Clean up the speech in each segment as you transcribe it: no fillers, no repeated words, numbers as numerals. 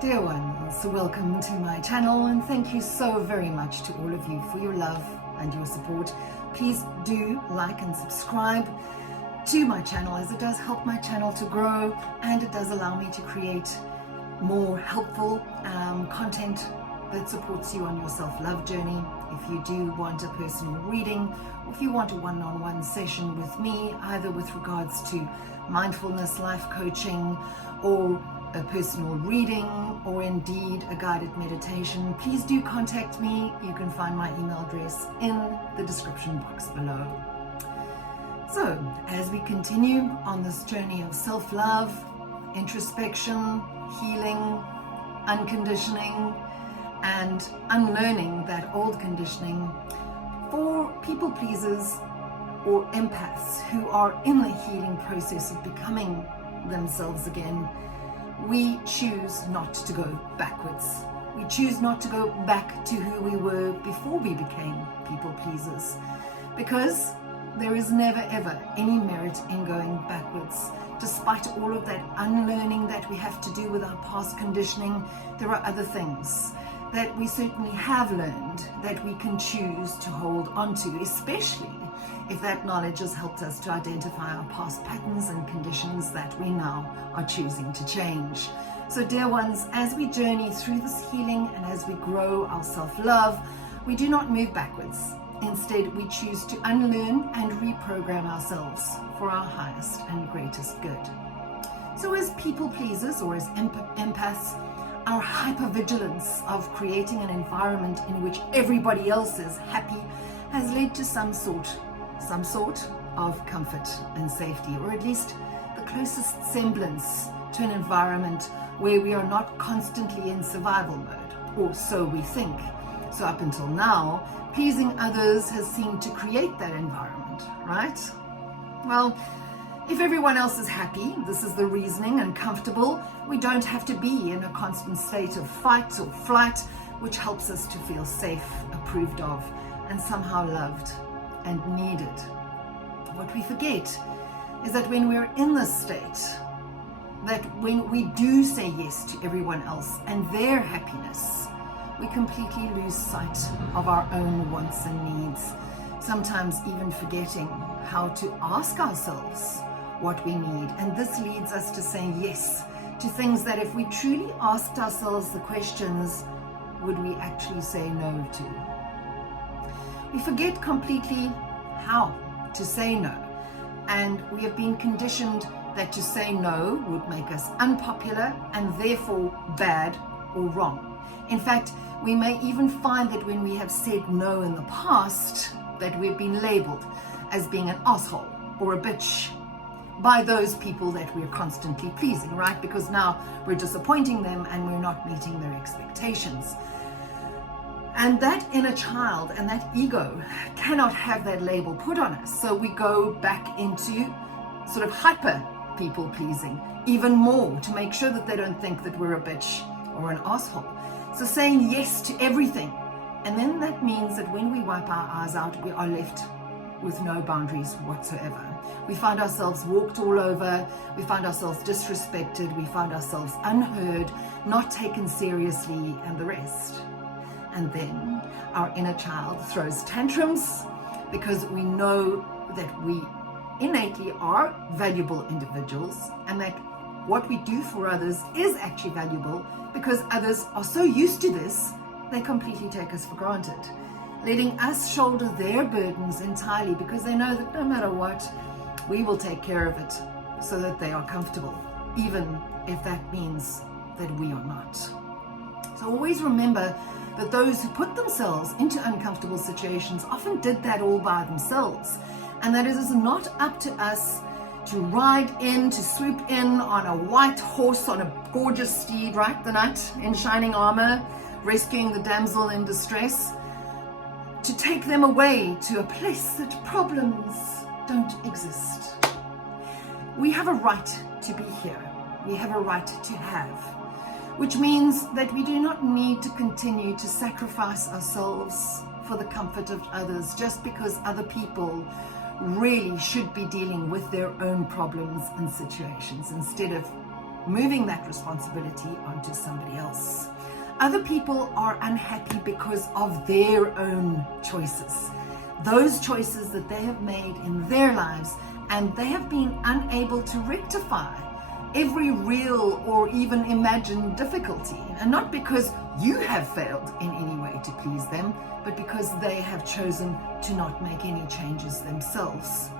Dear ones, welcome to my channel and thank you so very much to all of you for your love and your support. Please do like and subscribe to my channel, as it does help my channel to grow and it does allow me to create more helpful content that supports you on your self-love journey. If you do want a personal reading, or if you want a one-on-one session with me, either with regards to mindfulness, life coaching, or a personal reading, or indeed a guided meditation, please do contact me. You can find my email address in the description box below. So, as we continue on this journey of self-love, introspection, healing, unconditioning, and unlearning that old conditioning, for people pleasers or empaths who are in the healing process of becoming themselves again, we choose not to go backwards. We choose not to go back to who we were before we became people pleasers, because there is never ever any merit in going backwards. Despite all of that unlearning that we have to do with our past conditioning, there are other things that we certainly have learned that we can choose to hold on to, especially if that knowledge has helped us to identify our past patterns and conditions that we now are choosing to change. So dear ones, as we journey through this healing and as we grow our self-love, we do not move backwards. Instead, we choose to unlearn and reprogram ourselves for our highest and greatest good. So as people pleasers or as empaths, our hypervigilance of creating an environment in which everybody else is happy has led to some sort of comfort and safety, or at least the closest semblance to an environment where we are not constantly in survival mode, or so we think. So up until now, pleasing others has seemed to create that environment, right? Well, if everyone else is happy, this is the reasoning, and comfortable, we don't have to be in a constant state of fight or flight, which helps us to feel safe, approved of, and somehow loved and needed. What we forget is that when we're in this state, that when we do say yes to everyone else and their happiness, we completely lose sight of our own wants and needs, sometimes even forgetting how to ask ourselves what we need. And this leads us to say yes to things that if we truly asked ourselves the questions, would we actually say no to? We forget completely how to say no, and we have been conditioned that to say no would make us unpopular and therefore bad or wrong. In fact, we may even find that when we have said no in the past, that we've been labeled as being an asshole or a bitch by those people that we're constantly pleasing, right? Because now we're disappointing them and we're not meeting their expectations. And that inner child and that ego cannot have that label put on us. So we go back into sort of hyper people pleasing even more to make sure that they don't think that we're a bitch or an asshole. So saying yes to everything. And then that means that when we wipe our eyes out, we are left with no boundaries whatsoever. We find ourselves walked all over, we find ourselves disrespected, we find ourselves unheard, not taken seriously, and the rest. And then our inner child throws tantrums because we know that we innately are valuable individuals and that what we do for others is actually valuable, because others are so used to this, they completely take us for granted, letting us shoulder their burdens entirely because they know that no matter what, we will take care of it so that they are comfortable, even if that means that we are not. So always remember that those who put themselves into uncomfortable situations often did that all by themselves, and that it is not up to us to ride in, to swoop in on a white horse on a gorgeous steed, right, the knight in shining armor, rescuing the damsel in distress, to take them away to a place that problems don't exist. We have a right to be here. We have a right to have, which means that we do not need to continue to sacrifice ourselves for the comfort of others just because other people really should be dealing with their own problems and situations instead of moving that responsibility onto somebody else. Other people are unhappy because of their own choices, those choices that they have made in their lives, and they have been unable to rectify every real or even imagined difficulty. And not because you have failed in any way to please them, but because they have chosen to not make any changes themselves.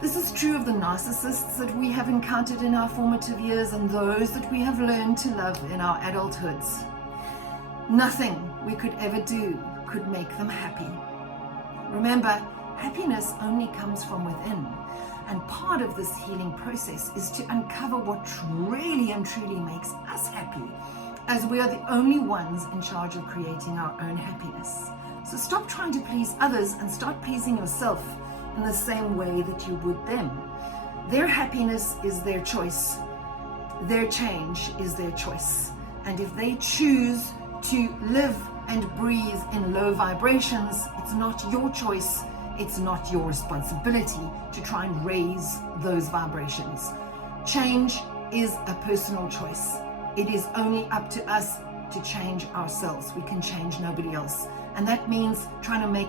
This is true of the narcissists that we have encountered in our formative years and those that we have learned to love in our adulthoods. Nothing we could ever do could make them happy. Remember, happiness only comes from within. And part of this healing process is to uncover what really and truly makes us happy, as we are the only ones in charge of creating our own happiness. So stop trying to please others and start pleasing yourself in the same way that you would them. Their happiness is their choice. Their change is their choice. And if they choose to live and breathe in low vibrations, it's not your choice. It's not your responsibility to try and raise those vibrations. Change is a personal choice. It is only up to us to change ourselves. We can change nobody else. And that means trying to make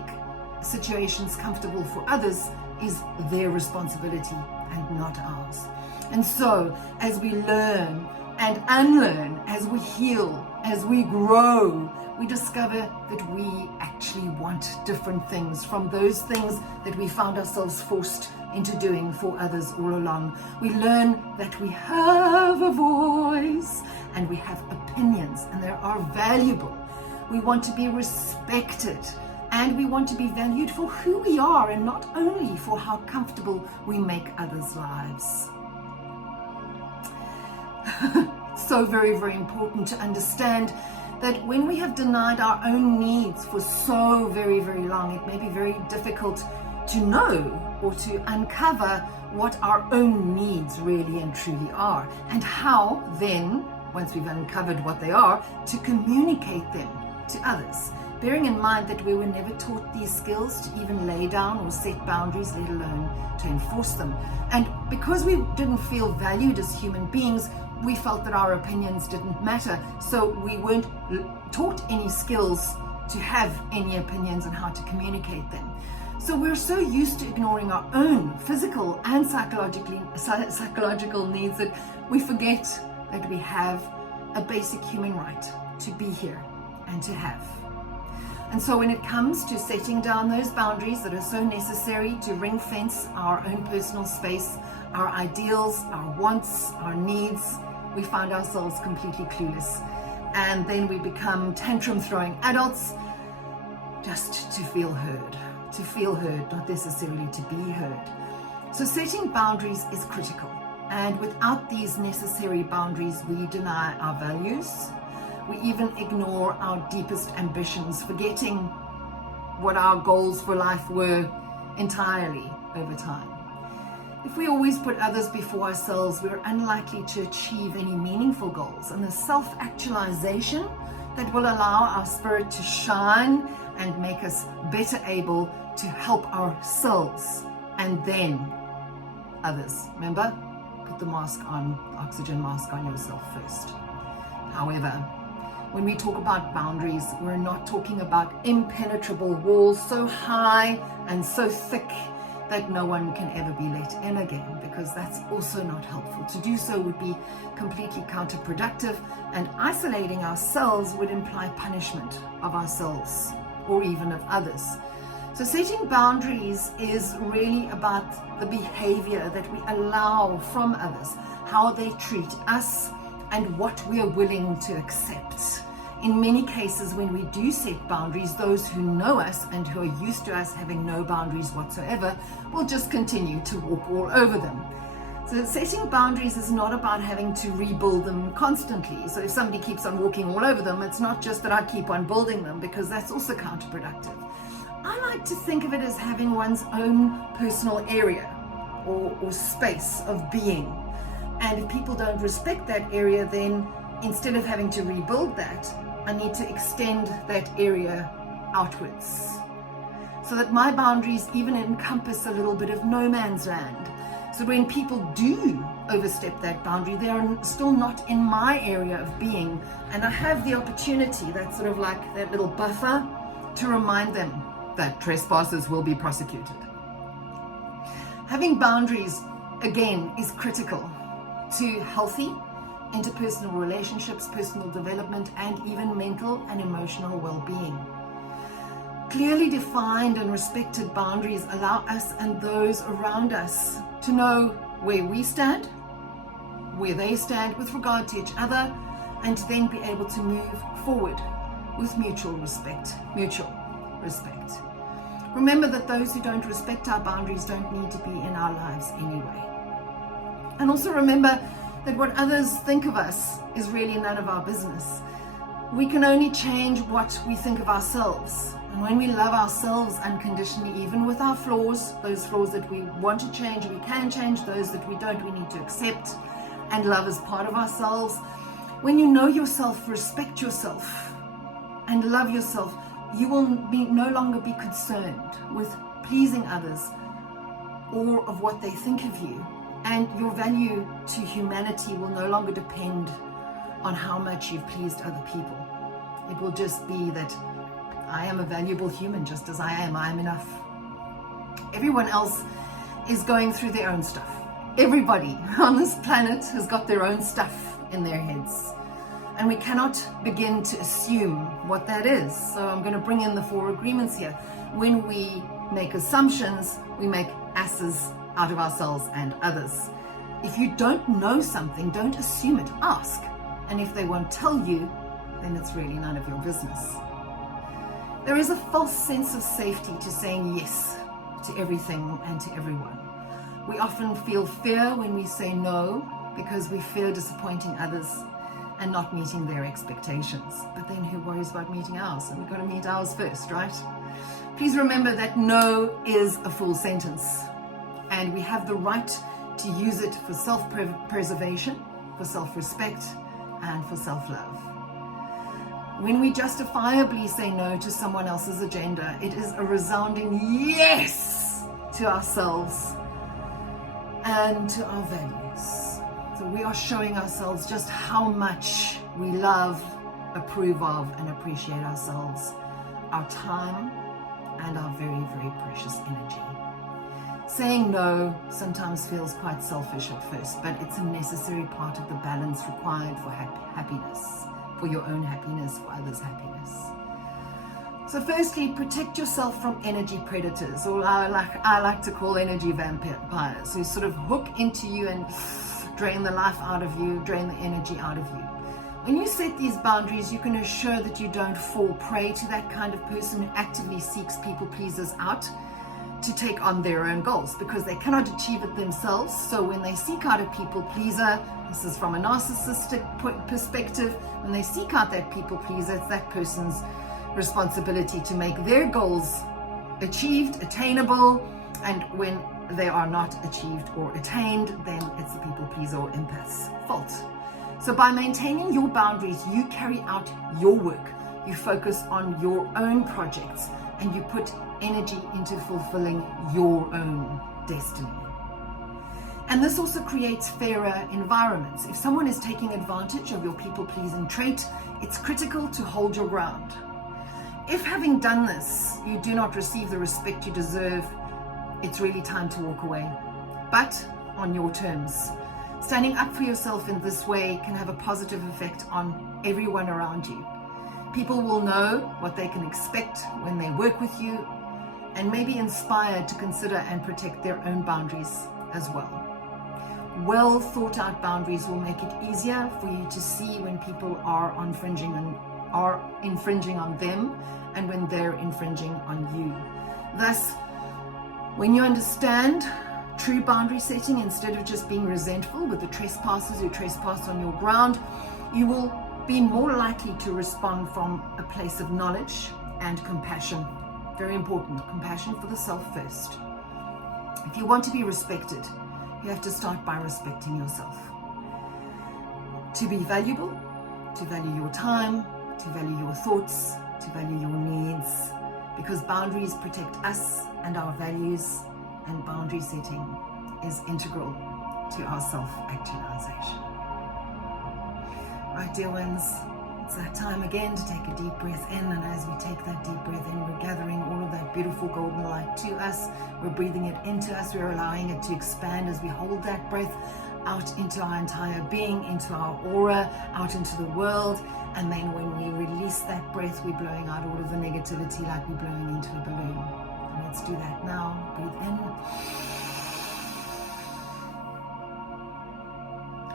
situations comfortable for others is their responsibility and not ours. And so, as we learn and unlearn, as we heal, as we grow, we discover that we actually want different things from those things that we found ourselves forced into doing for others all along. We learn that we have a voice and we have opinions, and they are valuable. We want to be respected, and we want to be valued for who we are and not only for how comfortable we make others' lives. So very, very important to understand that when we have denied our own needs for so very, very long, it may be very difficult to know or to uncover what our own needs really and truly are, and how then, once we've uncovered what they are, to communicate them to others. Bearing in mind that we were never taught these skills to even lay down or set boundaries, let alone to enforce them. And because we didn't feel valued as human beings, we felt that our opinions didn't matter. So we weren't taught any skills to have any opinions and how to communicate them. So we're so used to ignoring our own physical and psychological needs that we forget that we have a basic human right to be here and to have. And so when it comes to setting down those boundaries that are so necessary to ring fence our own personal space, our ideals, our wants, our needs, we find ourselves completely clueless. And then we become tantrum throwing adults just to feel heard, not necessarily to be heard. So setting boundaries is critical. And without these necessary boundaries, we deny our values. We even ignore our deepest ambitions, forgetting what our goals for life were entirely over time. If we always put others before ourselves, we're unlikely to achieve any meaningful goals. And the self-actualization that will allow our spirit to shine and make us better able to help ourselves and then others. Remember, put the mask on, the oxygen mask on yourself first. However, when we talk about boundaries, we're not talking about impenetrable walls so high and so thick that no one can ever be let in again, because that's also not helpful. To do so would be completely counterproductive, and isolating ourselves would imply punishment of ourselves or even of others. So setting boundaries is really about the behavior that we allow from others, how they treat us, and what we are willing to accept. In many cases, when we do set boundaries, those who know us and who are used to us having no boundaries whatsoever will just continue to walk all over them. So setting boundaries is not about having to rebuild them constantly. So if somebody keeps on walking all over them, it's not just that I keep on building them, because that's also counterproductive. I like to think of it as having one's own personal area or space of being. And if people don't respect that area, then instead of having to rebuild that, I need to extend that area outwards so that my boundaries even encompass a little bit of no man's land, So when people do overstep that boundary, they are still not in my area of being, and I have the opportunity, that's sort of like that little buffer, to remind them that trespassers will be prosecuted. Having boundaries, again, is critical to healthy interpersonal relationships, personal development, and even mental and emotional well-being. Clearly defined and respected boundaries allow us and those around us to know where we stand, where they stand with regard to each other, and to then be able to move forward with mutual respect. Remember that those who don't respect our boundaries don't need to be in our lives anyway. And also remember that what others think of us is really none of our business. We can only change what we think of ourselves. And when we love ourselves unconditionally, even with our flaws, those flaws that we want to change, we can change. Those that we don't, we need to accept and love as part of ourselves. When you know yourself, respect yourself, and love yourself, you will no longer be concerned with pleasing others or of what they think of you. And your value to humanity will no longer depend on how much you've pleased other people. It will just be that I am a valuable human just as I am. I am enough. Everyone else is going through their own stuff. Everybody on this planet has got their own stuff in their heads. And we cannot begin to assume what that is. So I'm going to bring in the 4 agreements here. When we make assumptions, we make asses out of ourselves and others. If you don't know something, don't assume it, ask. And if they won't tell you, then it's really none of your business. There is a false sense of safety to saying yes to everything and to everyone. We often feel fear when we say no because we fear disappointing others and not meeting their expectations. But then who worries about meeting ours? And we've got to meet ours first, right? Please remember that no is a full sentence, and we have the right to use it for self-preservation, for self-respect, and for self-love. When we justifiably say no to someone else's agenda, it is a resounding yes to ourselves and to our values. So we are showing ourselves just how much we love, approve of, and appreciate ourselves, our time, and our very, very precious energy. Saying no sometimes feels quite selfish at first, but it's a necessary part of the balance required for happiness, for your own happiness, for others' happiness. So firstly, protect yourself from energy predators, or I like to call energy vampires, who sort of hook into you and drain the life out of you, drain the energy out of you. When you set these boundaries, you can assure that you don't fall prey to that kind of person who actively seeks people pleasers out to take on their own goals, because they cannot achieve it themselves. So when they seek out a people pleaser, this is from a narcissistic perspective, when they seek out that people pleaser, it's that person's responsibility to make their goals achieved, attainable, and when they are not achieved or attained, then it's the people pleaser or empath's fault. So by maintaining your boundaries, you carry out your work, you focus on your own projects, and you put energy into fulfilling your own destiny. And this also creates fairer environments. If someone is taking advantage of your people-pleasing trait, it's critical to hold your ground. If having done this, you do not receive the respect you deserve, it's really time to walk away, but on your terms. Standing up for yourself in this way can have a positive effect on everyone around you. People will know what they can expect when they work with you, and may be inspired to consider and protect their own boundaries as well. Well thought out boundaries will make it easier for you to see when people are infringing on them and when they're infringing on you. Thus, when you understand true boundary setting, instead of just being resentful with the trespassers who trespass on your ground, you will be more likely to respond from a place of knowledge and compassion. Very important, compassion for the self first. If you want to be respected, you have to start by respecting yourself. To be valuable, to value your time, to value your thoughts, to value your needs, because boundaries protect us and our values, and boundary setting is integral to our self-actualization. Right, dear ones, it's that time again to take a deep breath in, and as we take that deep breath in, we're gathering all of that beautiful golden light to us. We're breathing it into us. We're allowing it to expand as we hold that breath out into our entire being, into our aura, out into the world. And then when we release that breath, we're blowing out all of the negativity like we're blowing into a balloon. And let's do that now. Breathe in.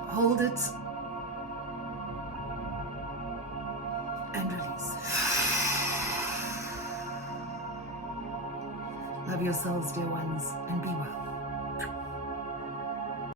Hold it. And release. Love yourselves, dear ones, and be well.